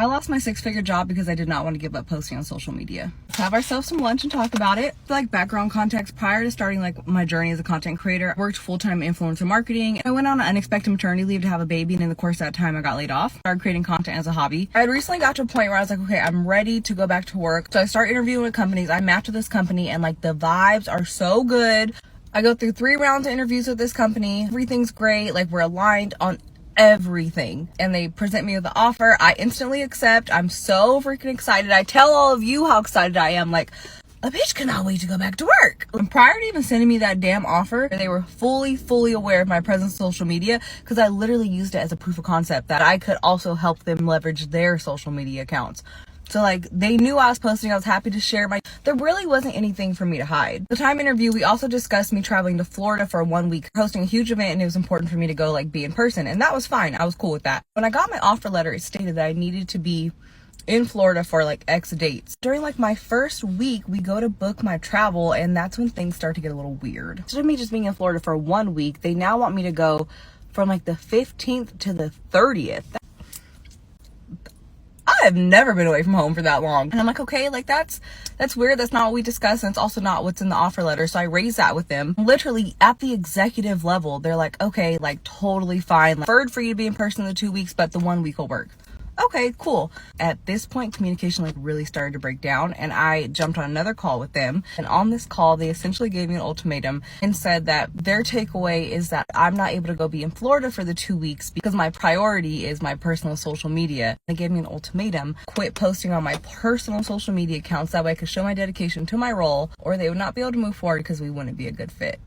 I lost my 6-figure job because I did not want to give up posting on social media. Let's have ourselves some lunch and talk about it. Like background context, prior to starting like my journey as a content creator, I worked full-time influencer marketing. I went on an unexpected maternity leave to have a baby, and in the course of that time I got laid off. Started creating content as a hobby. I had recently got to a point where I was like, okay, I'm ready to go back to work. So I started interviewing with companies. I matched with this company and like the vibes are so good. I go through 3 rounds of interviews with this company. Everything's great. Like we're aligned on everything, and they present me with the offer. I instantly accept. I'm so freaking excited. I tell all of you how excited I am. Like, a bitch cannot wait to go back to work. And prior to even sending me that damn offer, they were fully aware of my presence on social media, because I literally used it as a proof of concept that I could also help them leverage their social media accounts. So like they knew I was posting. I was happy to share there really wasn't anything for me to hide. The time interview, we also discussed me traveling to Florida for 1 week, hosting a huge event, and it was important for me to go like be in person. And that was fine. I was cool with that. When I got my offer letter, it stated that I needed to be in Florida for like X dates. During like my first week, we go to book my travel, and that's when things start to get a little weird. Instead of me just being in Florida for 1 week, they now want me to go from like the 15th to the 30th. I have never been away from home for that long. And I'm like, okay, like that's weird. That's not what we discussed. And it's also not what's in the offer letter. So I raised that with them. Literally at the executive level, they're like, okay, like totally fine. Like, preferred for you to be in person the 2 weeks, but the 1 week will work. Okay, cool. At this point, communication like really started to break down, and I jumped on another call with them. And on this call, they essentially gave me an ultimatum and said that their takeaway is that I'm not able to go be in Florida for the 2 weeks because my priority is my personal social media. They gave me an ultimatum: quit posting on my personal social media accounts. That way I could show my dedication to my role, or they would not be able to move forward because we wouldn't be a good fit.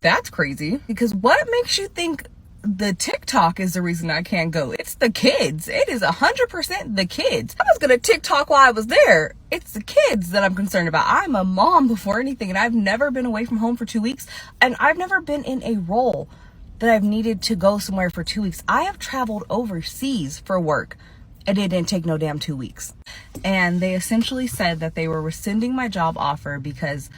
That's crazy, because what makes you think the TikTok is the reason I can't go? It's the kids. It is 100% the kids. I was gonna TikTok while I was there. It's the kids that I'm concerned about. I'm a mom before anything, and I've never been away from home for 2 weeks, and I've never been in a role that I've needed to go somewhere for 2 weeks. I have traveled overseas for work, and it didn't take no damn 2 weeks. And they essentially said that they were rescinding my job offer because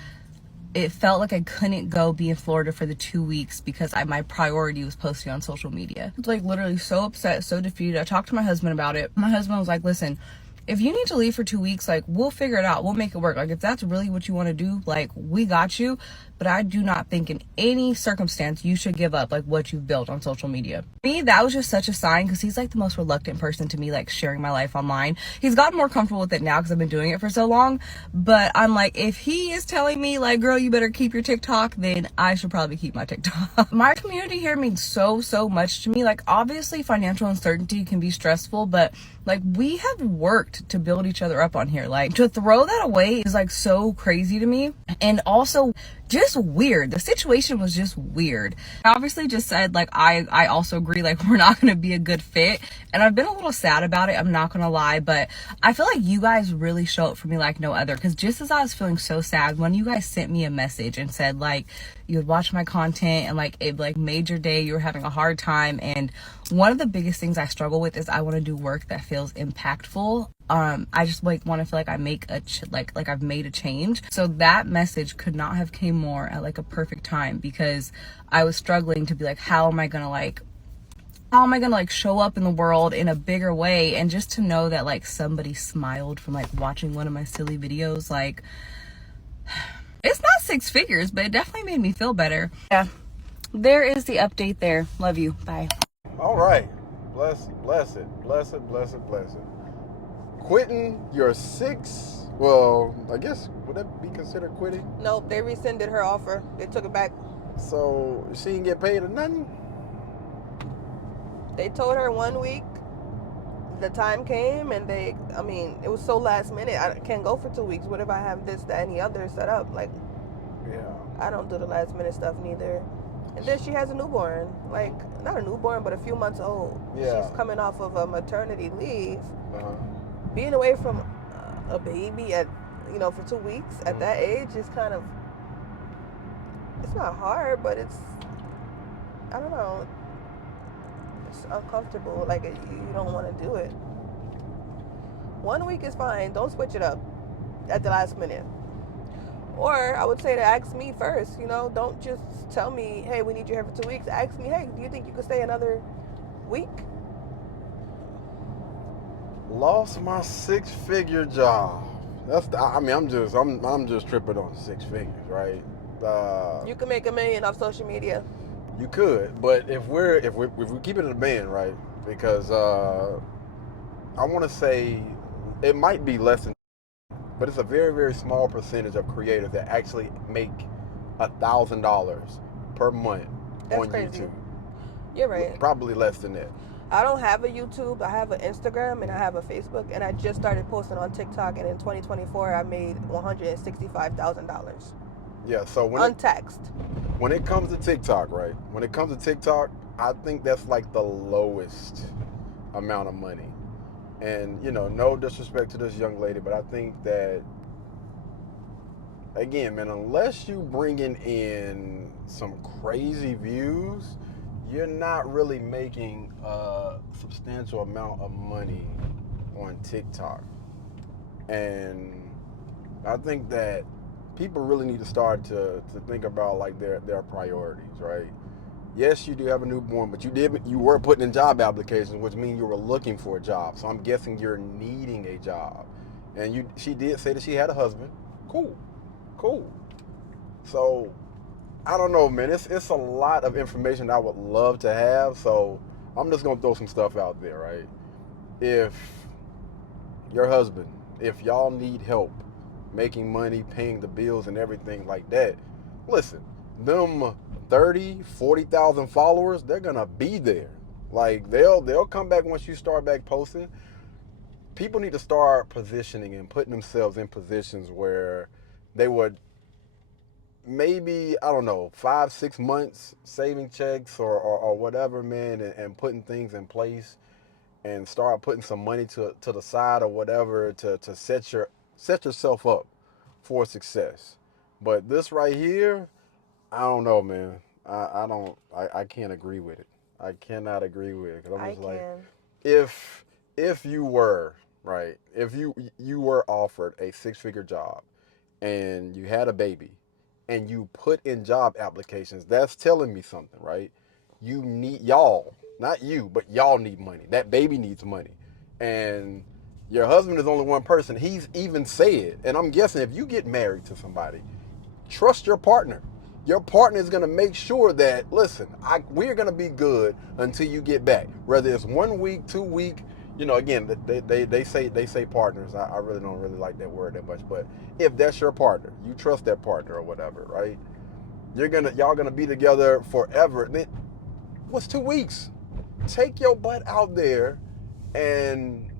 it felt like I couldn't go be in Florida for the 2 weeks because my priority was posting on social media. I was like literally so upset, so defeated. I talked to my husband about it. My husband was like, listen, if you need to leave for 2 weeks, like we'll figure it out. We'll make it work. Like if that's really what you want to do, like we got you. But I do not think in any circumstance you should give up like what you've built on social media. For me, that was just such a sign, because he's like the most reluctant person to me like sharing my life online. He's gotten more comfortable with it now because I've been doing it for so long. But I'm like, if he is telling me like, girl, you better keep your TikTok, then I should probably keep my TikTok. My community here means so much to me. Like obviously financial uncertainty can be stressful, but like we have worked to build each other up on here. Like to throw that away is like so crazy to me. And also just weird. The situation was just weird. I obviously just said like I also agree like we're not going to be a good fit, and I've been a little sad about it, I'm not going to lie, but I feel like you guys really show up for me like no other, because just as I was feeling so sad when you guys sent me a message and said like you would watch my content and like it like made your day, you were having a hard time. And one of the biggest things I struggle with is I want to do work that feels impactful. I just like want to feel like I make like I've made a change. So that message could not have came more at like a perfect time, because I was struggling to be like, how am I gonna show up in the world in a bigger way? And just to know that like somebody smiled from like watching one of my silly videos, like it's not 6 figures, but it definitely made me feel better. Yeah, there is the update there. Love you. Bye. All right. Bless it. Quitting your 6, well, I guess, would that be considered quitting? Nope, they rescinded her offer. They took it back. So she didn't get paid or nothing? They told her 1 week. The time came, and it was so last minute. I can't go for 2 weeks. What if I have this, that, and the other set up? Like, yeah. I don't do the last minute stuff neither. And then she has a newborn. Like, not a newborn, but a few months old. Yeah. She's coming off of a maternity leave. Uh-huh. Being away from a baby for 2 weeks at that age is kind of, it's not hard, but it's, I don't know, it's uncomfortable. Like, you don't want to do it. 1 week is fine. Don't switch it up at the last minute. Or I would say to ask me first, don't just tell me, hey, we need you here for 2 weeks. Ask me, hey, do you think you could stay another week? Lost my six-figure job. I mean, I'm just tripping on six figures, right? You can make $1 million off social media. You could, but if we keep it in the band, right? Because I want to say it might be less than, but it's a very very small percentage of creators that actually make $1,000 per month That's on crazy. YouTube. You're right. Probably less than that. I don't have a YouTube. I have an Instagram and I have a Facebook, and I just started posting on TikTok. And in 2024, I made $165,000 Yeah. So untaxed. when it comes to TikTok, right? When it comes to TikTok, I think that's like the lowest amount of money. And no disrespect to this young lady, but I think that again, man, unless you bringing in some crazy views, you're not really making a substantial amount of money on TikTok. And I think that people really need to start to think about like their priorities, right? Yes, you do have a newborn, but you were putting in job applications, which means you were looking for a job. So I'm guessing you're needing a job. And she did say that she had a husband. Cool. Cool. So I don't know, man. It's a lot of information I would love to have. So I'm just gonna throw some stuff out there, right? If your husband, if y'all need help making money, paying the bills and everything like that, listen, them 30, 40,000 followers, they're gonna be there. Like they'll come back once you start back posting. People need to start positioning and putting themselves in positions where they would maybe, I don't know, 5, 6 months saving checks or whatever, man, and putting things in place and start putting some money to the side or whatever to set yourself up for success. But this right here, I don't know, man. I can't agree with it. I cannot agree with it because I'm I just like, can. if you were right, if you were offered a six-figure job and you had a baby and you put in job applications, that's telling me something, right? You need y'all, not you, but y'all need money. That baby needs money. And your husband is only one person. He's even said, and I'm guessing if you get married to somebody, trust your partner. Your partner is going to make sure that, listen, we're going to be good until you get back. Whether it's 1 week, 2 week, again, they say partners. I really don't really like that word that much, but if that's your partner, you trust that partner or whatever, right? Y'all gonna be together forever. Then what's 2 weeks? Take your butt out there and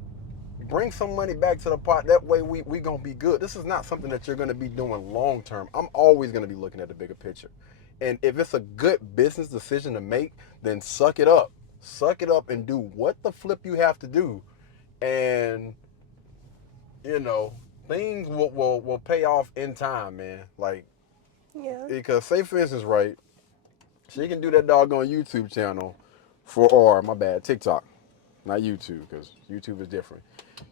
bring some money back to the pot. That way we gonna be good. This is not something that you're gonna be doing long term. I'm always gonna be looking at the bigger picture. And if it's a good business decision to make, then suck it up. Suck it up and do what the flip you have to do. And you know, things will pay off in time, man. Like, Yeah. because say for instance, right, she can do that doggone YouTube channel or my bad, TikTok. Not YouTube, because YouTube is different.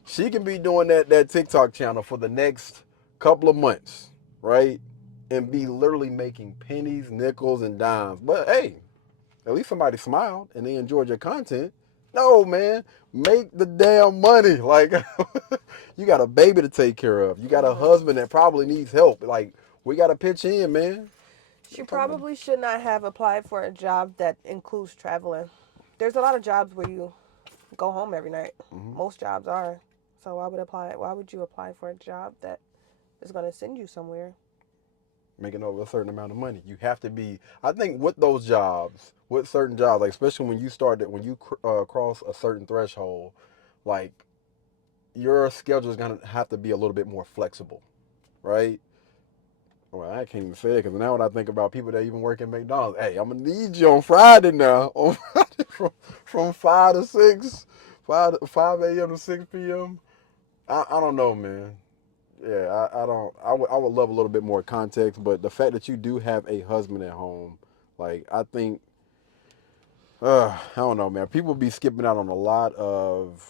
She can be doing that TikTok channel for the next couple of months, right? And be literally making pennies, nickels, and dimes. But hey, at least somebody smiled and they enjoyed your content. No, man, make the damn money. Like, you got a baby to take care of. You got a husband that probably needs help. Like, we got to pitch in, man. She probably should not have applied for a job that includes traveling. There's a lot of jobs where you go home every night. Most jobs are. So why would you apply for a job that is going to send you somewhere? Making over a certain amount of money. You have to be. I think with those jobs, with certain jobs, like especially when you cross a certain threshold, like your schedule is gonna have to be a little bit more flexible, right? Well, I can't even say it because now when I think about people that even work at McDonald's, hey, I'm gonna need you on Friday now, on Friday from 5 to 6, 5 a.m. to 6 p.m. I don't know, man. Yeah, I don't. I would love a little bit more context, but the fact that you do have a husband at home, like I think, I don't know, man. People be skipping out on a lot of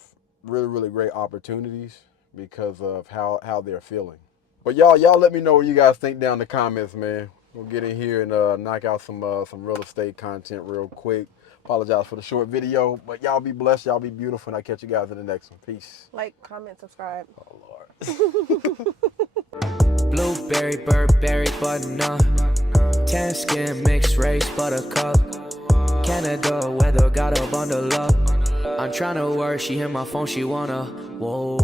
really really great opportunities because of how they're feeling. But y'all let me know what you guys think down in the comments, man. We'll get in here and knock out some real estate content real quick. Apologize for the short video, but y'all be blessed, y'all be beautiful, and I'll catch you guys in the next one. Peace. Like, comment, subscribe. Oh, Lord. Blueberry, Burberry, button-up. Tan skin, mixed race, buttercup. Canada weather, got a bundle up. I'm tryna work, she hit my phone, she wanna. Whoa.